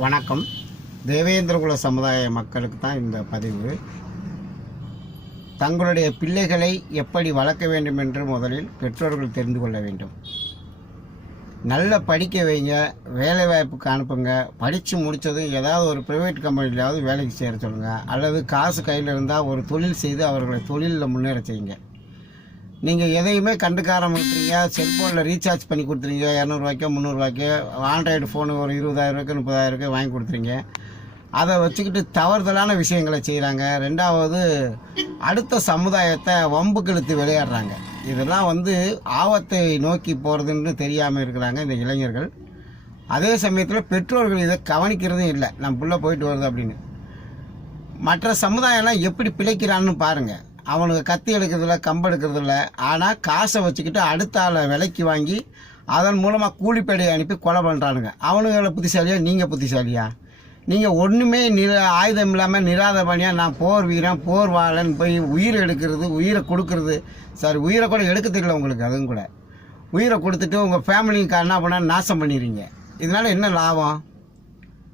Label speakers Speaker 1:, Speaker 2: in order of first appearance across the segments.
Speaker 1: வணக்கம். தேவேந்திரகுல சமுதாய மக்களுக்கு தான் இந்த பதிவு. தங்களுடைய பிள்ளைகளை எப்படி வளர்க்க வேண்டும் என்று முதலில் பெற்றோர்கள் தெரிந்து கொள்ள வேண்டும். நல்ல படிக்க வைங்க வேலை வாய்ப்புக்கு அனுப்புங்க படித்து முடித்ததும் ஏதாவது ஒரு ப்ரைவேட் கம்பெனியிலாவது வேலைக்கு சேர சொல்லுங்கள் அல்லது காசு கையில் இருந்தால் ஒரு தொழில் செய்து அவர்களை தொழிலில் முன்னேற செய்யுங்க. நீங்கள் எதையுமே கண்டுக்கார மாட்டீங்க செல்ஃபோனில் ரீசார்ஜ் பண்ணி கொடுத்துறீங்க. இரநூறுவாய்க்கோ முந்நூறுவாய்க்கோ ஆண்ட்ராய்டு ஃபோனு ஒரு இருபதாயிரரூவாய்க்கு முப்பதாயிரரூவாய்க்கு வாங்கி கொடுத்துறீங்க. அதை வச்சுக்கிட்டு தவறுதலான விஷயங்களை செய்கிறாங்க ரெண்டாவது அடுத்த சமுதாயத்தை வம்புக்கு இழுத்து விளையாடுறாங்க. இதெல்லாம் வந்து ஆபத்தை நோக்கி போகிறதுன்னு தெரியாமல் இருக்கிறாங்க இந்த இளைஞர்கள். அதே சமயத்தில் பெற்றோர்கள் இதை கவனிக்கிறதும் இல்லை. நம்ம புள்ள போயிட்டு வருது அப்படின்னு. மற்ற சமுதாயம்லாம் எப்படி பிழைக்கிறான்னு பாருங்கள் அவனுக்கு கத்தி எடுக்கிறதில்ல கம்பு எடுக்கிறதில்ல. ஆனால் காசை வச்சுக்கிட்டு அடுத்த ஆளை விலைக்கு வாங்கி அதன் மூலமாக கூலிப்படையை அனுப்பி கொலை பண்ணுறானுங்க அவனுங்களை புத்திசாலியா? நீங்கள் புத்திசாலியா? நீங்கள் ஒன்றுமே நிர ஆயுதம் இல்லாமல் நிராதபணியாக நான் போர் வீரன் போர் வாழன் போய் உயிர் எடுக்கிறது உயிரை கொடுக்கறது. சாரி உயிரை கூட எடுக்க தெரியல உங்களுக்கு அதுவும் கூட. உயிரை கொடுத்துட்டு உங்கள் ஃபேமிலிக்கு என்ன பண்ணால் நாசம் பண்ணிடுறீங்க. இதனால் என்ன லாபம்?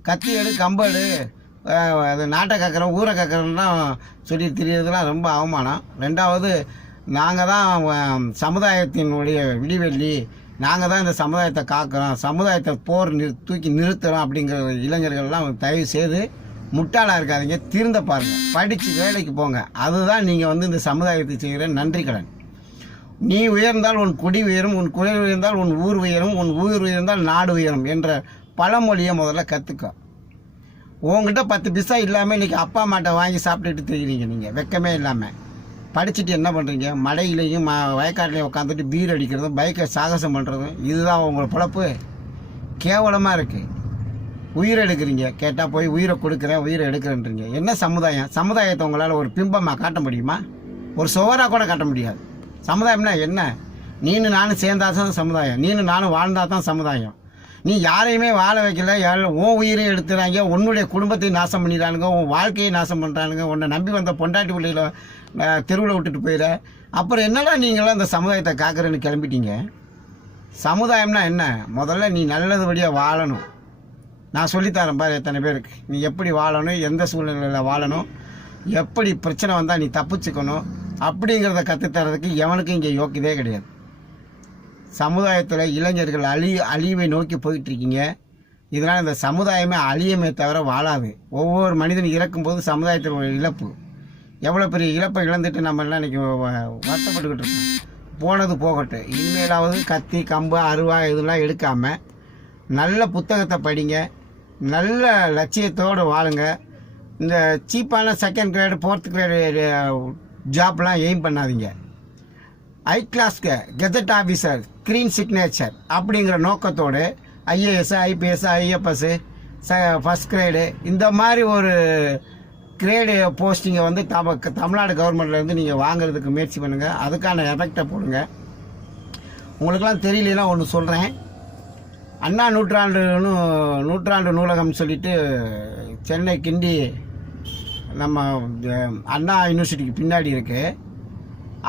Speaker 1: கத்தி எடு கம்பு எடு. அது நாட்டை கக்கிறோம் ஊரை கக்கிறோம்லாம் சொல்லி தெரியறதுலாம் ரொம்ப அவமானம். ரெண்டாவது நாங்கள் தான் சமுதாயத்தினுடைய விடிவெள்ளி. நாங்கள் தான் இந்த சமுதாயத்தை காக்கிறோம். சமுதாயத்தை போர் நிறு தூக்கி நிறுத்துகிறோம் அப்படிங்கிற இளைஞர்கள்லாம் தயவு செய்து முட்டாளாக இருக்காதீங்க. திருந்த பாருங்கள் படித்து வேலைக்கு போங்க. அதுதான் நீங்கள் வந்து இந்த சமுதாயத்தை செய்கிற நன்றி கடன். நீ உயர்ந்தால் உன் குடி உயரும் உன் குடி உயர்ந்தால் உன் ஊர் உயரும் உன் ஊர் உயர்ந்தால் நாடு உயரும் என்ற பழமொழியை முதல்ல கற்றுக்கோ உங்ககிட்ட பத்து பிசா இல்லாமல் இன்றைக்கி அப்பா அம்மாட்ட வாங்கி சாப்பிட்டுட்டு தெரியுறீங்க நீங்கள் வெக்கமே இல்லாமல் படிச்சுட்டு என்ன பண்ணுறீங்க மலையிலையும் மா வயக்காட்டிலையும் உட்காந்துட்டு பீர் அடிக்கிறதும் பைக்கை சாகசம் பண்ணுறதும் இதுதான் உங்களை பொழப்பு? கேவலமாக இருக்குது உயிரை எடுக்கிறீங்க. கேட்டால் போய் உயிரை கொடுக்குறேன் உயிரை எடுக்கிறேன்றீங்க. என்ன சமுதாயம்? சமுதாயத்தை உங்களால் ஒரு பிம்பமாக காட்ட முடியுமா? ஒரு சுவராக கூட காட்ட முடியாது. சமுதாயம்னா என்ன? நீனு நானும் சேர்ந்தா தான் சமுதாயம். நீனு நானும் வாழ்ந்தால் தான் சமுதாயம். நீ யாரையுமே வாழ வைக்கல. யாரும் உன் உயிரையும் எடுத்துறாங்க. உன்னுடைய குடும்பத்தையும் நாசம் பண்ணிடுறானுங்க. உன் வாழ்க்கையை நாசம் பண்ணுறானுங்க உன்னை நம்பி வந்த பொண்டாட்டி பிள்ளைகளை தெருவில் விட்டுட்டு போயிட அப்புறம் என்னடா நீங்களாம் இந்த சமுதாயத்தை காக்கிறேன்னு கிளம்பிட்டீங்க? சமுதாயம்னா என்ன? முதல்ல நீ நல்லதுபடியாக வாழணும். நான் சொல்லித்தரேன் பாரு எத்தனை பேருக்கு. நீ எப்படி வாழணும் எந்த சூழ்நிலையில் வாழணும் எப்படி பிரச்சனை வந்தால் நீ தப்பிச்சுக்கணும் அப்படிங்கிறத கற்றுத்தரதுக்கு எவனுக்கும் இங்கே யோக்கியதே கிடையாது. சமுதாயத்தில் இளைஞர்கள் அழி அழிவை நோக்கி போயிட்டுருக்கீங்க. இதனால் இந்த சமுதாயமே அழியமே தவிர வாழாது. ஒவ்வொரு மனிதன் இறக்கும்போது சமுதாயத்தில் ஒரு இழப்பு. எவ்வளோ பெரிய இழப்பை இழந்துட்டு நம்ம எல்லாம் இன்றைக்கி வருத்தப்பட்டுக்கிட்டு இருக்கோம். போனது போகட்டும். இனிமேலாவது கத்தி கம்பு அருவா இதெல்லாம் எடுக்காமல் நல்ல புத்தகத்தை படிங்க. நல்ல லட்சியத்தோடு வாழுங்க. இந்த சீப்பான செகண்ட் கிரேடு ஃபோர்த் கிரேடு ஜாப்லாம் எய்ம் பண்ணாதீங்க. ஐ கிளாஸ்க்கு கெசட் ஆஃபீஸர் க்ரீன் சிக்னேச்சர் அப்படிங்கிற நோக்கத்தோடு ஐஏஎஸ் ஐபிஎஸ் ஐஎஃப்எஸ் ச ஃபஸ்ட் கிரேடு இந்த மாதிரி ஒரு கிரேடு போஸ்டிங்கை வந்து தம தமிழ்நாடு கவர்மெண்ட்லேருந்து நீங்கள் வாங்குறதுக்கு முயற்சி பண்ணுங்கள் அதுக்கான எஃபெக்டை போடுங்க. உங்களுக்கெல்லாம் தெரியலனா ஒன்று சொல்கிறேன் அண்ணா நூற்றாண்டுன்னு நூற்றாண்டு நூலகம்னு சொல்லிட்டு சென்னை கிண்டி நம்ம அண்ணா யூனிவர்சிட்டிக்கு பின்னாடி இருக்குது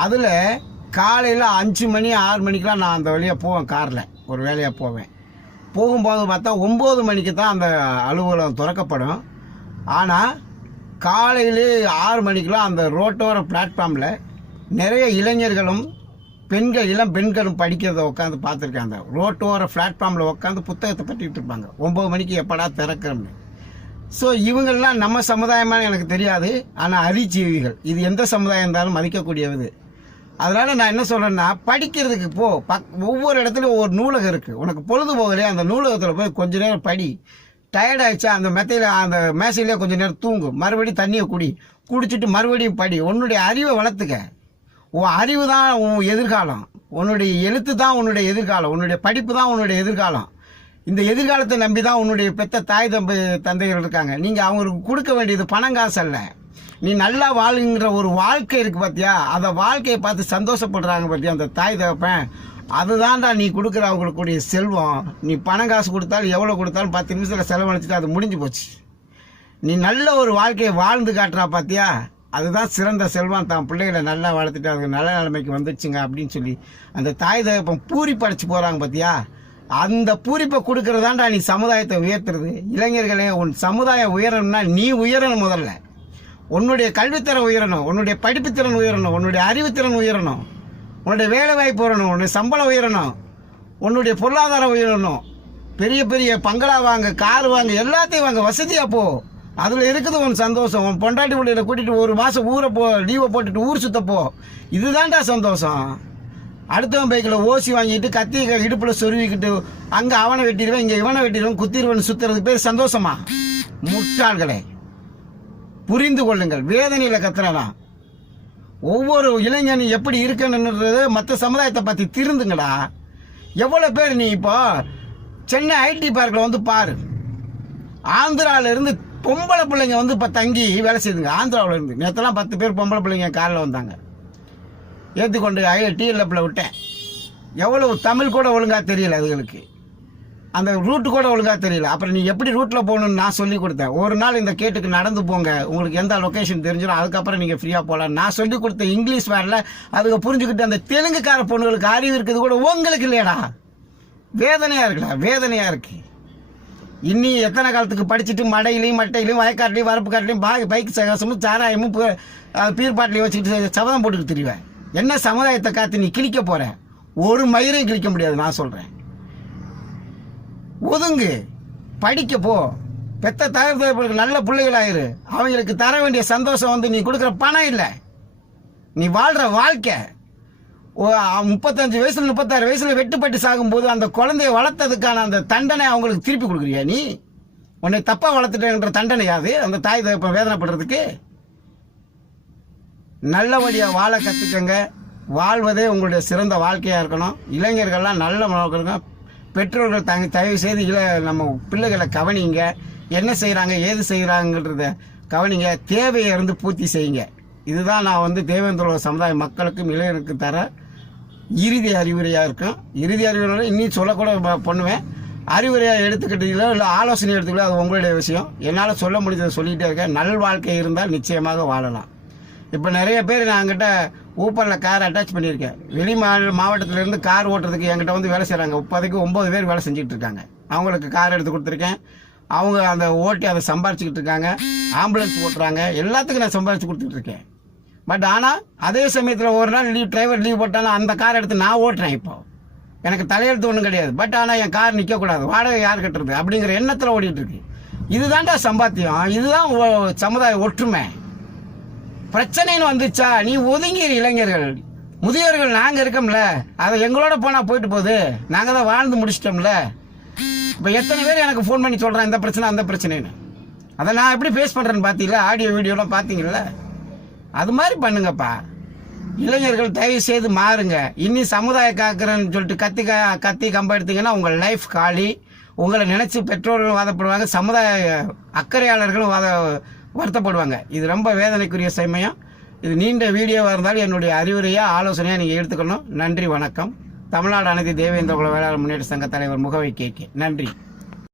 Speaker 1: அதில் காலையில் அஞ்சு மணி ஆறு மணிக்கெலாம் நான் அந்த வழியாக போவேன் காரில். ஒரு வேலையாக போவேன். போகும்போது பார்த்தா ஒம்பது மணிக்கு தான் அந்த அலுவலகம் திறக்கப்படும். ஆனால் காலையில் ஆறு மணிக்கெலாம் அந்த ரோட்டோர பிளாட்ஃபார்மில் நிறைய இளைஞர்களும் பெண்கள் இளம் பெண்களும் படிக்கிறத உட்காந்து பார்த்துருக்காங்க. ரோட்டோர பிளாட்ஃபார்மில் உட்காந்து புத்தகத்தை பற்றிக்கிட்டு இருப்பாங்க. ஒம்பது மணிக்கு எப்படா திறக்கிறோம்னு ஸோ இவங்கள்லாம் நம்ம சமுதாயமாக எனக்கு தெரியாது. ஆனால் அறிஜீவிகள் இது எந்த சமுதாயம் இருந்தாலும் மதிக்கக்கூடியது. அதனால் நான் என்ன சொல்கிறேன்னா படிக்கிறதுக்கு போ. பக் ஒவ்வொரு இடத்துலையும் ஒவ்வொரு நூலகம் இருக்குது உனக்கு பொழுது போகலையே அந்த நூலகத்தில் போய் கொஞ்ச நேரம் படி. டயர்ட் ஆயிடுச்சா அந்த மெத்தையில் அந்த மேசையிலே கொஞ்சம் நேரம் தூங்கு. மறுபடியும் தண்ணியை குடி. குடிச்சிட்டு மறுபடியும் படி. உன்னுடைய அறிவை வளர்த்துக்க. உன் அறிவு தான் உன் எதிர்காலம். உன்னுடைய எழுத்து தான் உன்னுடைய எதிர்காலம். உன்னுடைய படிப்பு தான் உன்னுடைய எதிர்காலம். இந்த எதிர்காலத்தை நம்பி தான் உன்னுடைய பெத்த தாய் தம்பி தந்தைகள் இருக்காங்க. நீங்கள் அவங்களுக்கு கொடுக்க வேண்டியது பணம் காசு அல்ல. நீ நல்லா வாழுங்கிற ஒரு வாழ்க்கை இருக்குது பார்த்தியா அந்த வாழ்க்கையை பார்த்து சந்தோஷப்படுறாங்க பார்த்தியா அந்த தாய் தகப்பேன்? அதுதான்டா நீ கொடுக்குற அவங்களுக்குடைய செல்வம். நீ பணம் காசு கொடுத்தாலும் எவ்வளோ கொடுத்தாலும் பத்து நிமிஷத்தில் செலவழிச்சிட்டு அது முடிஞ்சு போச்சு. நீ நல்ல ஒரு வாழ்க்கையை வாழ்ந்து காட்டுறா பார்த்தியா அதுதான் சிறந்த செல்வம். தான் பிள்ளைகளை நல்லா வளர்த்துட்டு அதுக்கு நல்ல நிலைமைக்கு வந்துச்சுங்க அப்படின்னு சொல்லி அந்த தாய் தகப்பம் பூரி போகிறாங்க பார்த்தியா அந்த பூரிப்பை கொடுக்கறதாண்டா நீ சமுதாயத்தை உயர்த்துறது. இளைஞர்களே உன் சமுதாயம் உயரணும்னா நீ உயரணும் முதல்ல. உன்னுடைய கல்வித்திறன் உயரணும் உன்னுடைய படிப்புத்திறன் உயரணும் உன்னுடைய அறிவுத்திறன் உயரணும் உன்னுடைய வேலை வாய்ப்பு வரணும் உன்னுடைய சம்பளம் உயரணும் உன்னுடைய பொருளாதாரம் உயரணும். பெரிய பெரிய பங்களா வாங்க கார் வாங்க எல்லாத்தையும் வாங்க வசதியாக போ. அதில் இருக்குது உன் சந்தோஷம். உன் பொண்டாட்டி பிள்ளையில கூட்டிகிட்டு ஒரு மாதம் ஊரை போ லீவை போட்டுட்டு ஊர் சுற்றப்போ இதுதான்டா சந்தோஷம். அடுத்தவன் பைக்கில் ஓசி வாங்கிட்டு கத்தி இடுப்பில் சொருவிக்கிட்டு அங்கே அவனை வெட்டிடுவேன் இங்கே இவனை வெட்டிடுவேன் குத்திடுவேன் சுத்துறது பேர் சந்தோஷமா? முட்டாள்களே. புரிந்து கொள்ளுங்கள். வேதனையில் கத்துறனா ஒவ்வொரு இளைஞன் எப்படி இருக்கணுன்றது மற்ற சமுதாயத்தை பற்றி திருந்துங்கடா. எவ்வளோ பேர் நீ இப்போ சென்னை ஐடி பார்க்கில் வந்து பாரு. ஆந்திராவிலேருந்து பொம்பளை பிள்ளைங்க வந்து இப்போ தங்கி வேலை செய்யுதுங்க ஆந்திராவில் இருந்து. நேற்றுலாம் பத்து பேர் பொம்பளை பிள்ளைங்க காரில் வந்தாங்க. ஏற்றுக்கொண்டு ஐ டிஎல்எஃப்ல விட்டேன். எவ்வளவு தமிழ் கூட ஒழுங்காக தெரியல அதுகளுக்கு. அந்த ரூட்டு கூட ஒழுங்காக தெரியல. அப்புறம் நீ எப்படி ரூட்டில் போகணும்னு நான் சொல்லி கொடுத்தேன். ஒரு நாள் இந்த கேட்டுக்கு நடந்து போங்க. உங்களுக்கு எந்த லொக்கேஷன் தெரிஞ்சிடும் அதுக்கப்புறம் நீங்கள் ஃப்ரீயாக போகலாம் நான் சொல்லி கொடுத்த இங்கிலீஷ் வேரில் அதுக்கு புரிஞ்சுக்கிட்டு அந்த தெலுங்குக்கார பொண்ணுங்களுக்கு அறிவு இருக்குது கூட உங்களுக்கு இல்லையாடா. வேதனையாக இருக்குடா வேதனையாக இருக்கு. இன்னி எத்தனை காலத்துக்கு படிச்சுட்டு மடையிலையும் மட்டையிலையும் வயக்காட்டிலையும் வரப்பு காட்டிலையும் பாய் பைக் சகசமும் சாராயமும் பீர்பாட்டிலையும் வச்சுக்கிட்டு சபதம் போட்டுக்கிட்டு தெரியுவேன் என்ன சமுதாயத்தை காத்து நீ கிழிக்க போகிற ஒரு மயிரையும் கிழிக்க முடியாது நான் சொல்கிறேன் ஒதுங்கு. படிக்க போ. பெத்த தாய் தகப்பனுக்கு நல்ல பிள்ளைகளாயிரு. அவங்களுக்கு தர வேண்டிய சந்தோஷம் வந்து நீ கொடுக்குற பணம் இல்லை. நீ வாழ்கிற வாழ்க்கை. ஓ, முப்பத்தஞ்சு வயசுல முப்பத்தாறு வயசுல வெட்டுப்பட்டு சாகும்போது அந்த குழந்தைய வளர்த்ததுக்கான அந்த தண்டனை அவங்களுக்கு திருப்பி கொடுக்குறியா நீ? உன்னை தப்பாக வளர்த்துட்டேன்ற தண்டனை யாது? அந்த தாய் தகப்பன் வேதனைப்படுறதுக்கு? நல்லபடியா வாழ கத்துக்கங்க. வாழ்வதே உங்களுடைய சிறந்த வாழ்க்கையாக இருக்கணும். இளைஞர்கள்லாம் நல்ல நோக்கங்க பெற்றோர்கள் தங்க தயவு செய்து நம்ம பிள்ளைகளை கவனிங்க. என்ன செய்கிறாங்க ஏது செய்கிறாங்கன்றத கவனிங்க. தேவையை இருந்து பூர்த்தி செய்யுங்க. இதுதான் நான் வந்து தேவேந்திர சமுதாய மக்களுக்கும் இளைஞருக்கும் தர இறுதி அறிவுரையாக இருக்கும். இறுதி அறிவுரை இன்னும் சொல்லக்கூட பண்ணுவேன். அறிவுரையாக எடுத்துக்கிட்டீங்களோ இல்லை ஆலோசனை எடுத்துக்கலோ அது உங்களுடைய விஷயம். என்னால் சொல்ல முடிஞ்சதை சொல்லிகிட்டே இருக்கேன். நல் வாழ்க்கை இருந்தால் நிச்சயமாக வாழலாம். இப்போ நிறைய பேர் நான் என்கிட்ட ஊப்பரில் கார் அட்டாச் பண்ணியிருக்கேன். வெளி மாநில மாவட்டத்திலேருந்து கார் ஓட்டுறதுக்கு என்கிட்ட வந்து வேலை செய்கிறாங்க இப்போதைக்கு ஒம்பது பேர் வேலை செஞ்சுட்டு இருக்காங்க. அவங்களுக்கு கார் எடுத்து கொடுத்துருக்கேன். அவங்க அந்த ஓட்டி அதை சம்பாரிச்சுக்கிட்டு இருக்காங்க. ஆம்புலன்ஸ் ஓட்டுறாங்க. எல்லாத்துக்கும் நான் சம்பாரிச்சு கொடுத்துட்டு இருக்கேன். பட் ஆனால் அதே சமயத்தில் ஒரு நாள் லீவ் டிரைவர் லீவ் போட்டாலும் அந்த கார் எடுத்து நான் ஓட்டுறேன் இப்போ. எனக்கு தலையெழுத்து ஒன்றும் கிடையாது. பட் ஆனால் என் கார் நிற்கக்கூடாது வாடகை யார் கட்டுறது? அப்படிங்கிற எண்ணத்தில் ஓடிட்டு இருக்கு. இதுதான்டா சம்பாத்தியம். இதுதான் சமுதாய ஒற்றுமை. பிரச்சனைன்னு வந்துச்சா? நீ ஒதுங்கிற இளைஞர்கள். முதியோர்கள் நாங்கள் இருக்கோம்ல. அதை எங்களோட போனால் போயிட்டு போகுது. நாங்கள் தான் வாழ்ந்து முடிச்சிட்டோம்ல. இப்போ எத்தனை பேர் எனக்கு ஃபோன் பண்ணி சொல்கிறேன் இந்த பிரச்சனை அந்த பிரச்சனைன்னு. அதை நான் எப்படி ஃபேஸ் பண்ணுறேன்னு பார்த்தீங்களா ஆடியோ வீடியோலாம் பாத்தீங்கல்ல? அது மாதிரி பண்ணுங்கப்பா. இளைஞர்கள் தயவு செய்து மாறுங்க. இன்னி சமுதாய காக்கிறேன்னு சொல்லிட்டு கத்தி க- கத்தி கம்ப எடுத்தீங்கன்னா உங்கள் லைஃப் காலி. உங்களை நினைச்சு பெற்றோர்கள் வாதப்படுவாங்க சமுதாய அக்கறையாளர்களும் வாத வருத்தப்படுவாங்க. இது ரொம்ப வேதனைக்குரிய சமயம். இது நீண்ட வீடியோவாக இருந்தாலும் என்னுடைய அறிவுரையாக ஆலோசனையாக நீங்கள் எடுத்துக்கணும். நன்றி வணக்கம். தமிழ்நாடு அனைத்து தேவேந்திர குல வேளாளர் முன்னேற்ற சங்க தலைவர் முகவை கே கே. நன்றி.